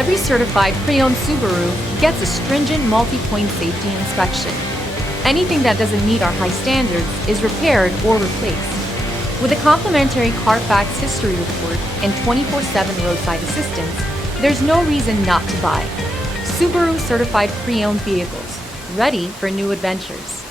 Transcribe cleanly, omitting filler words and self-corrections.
Every certified pre-owned Subaru gets a stringent multi-point safety inspection. Anything that doesn't meet our high standards is repaired or replaced. With a complimentary Carfax history report and 24/7 roadside assistance, there's no reason not to buy. Subaru certified pre-owned vehicles, ready for new adventures.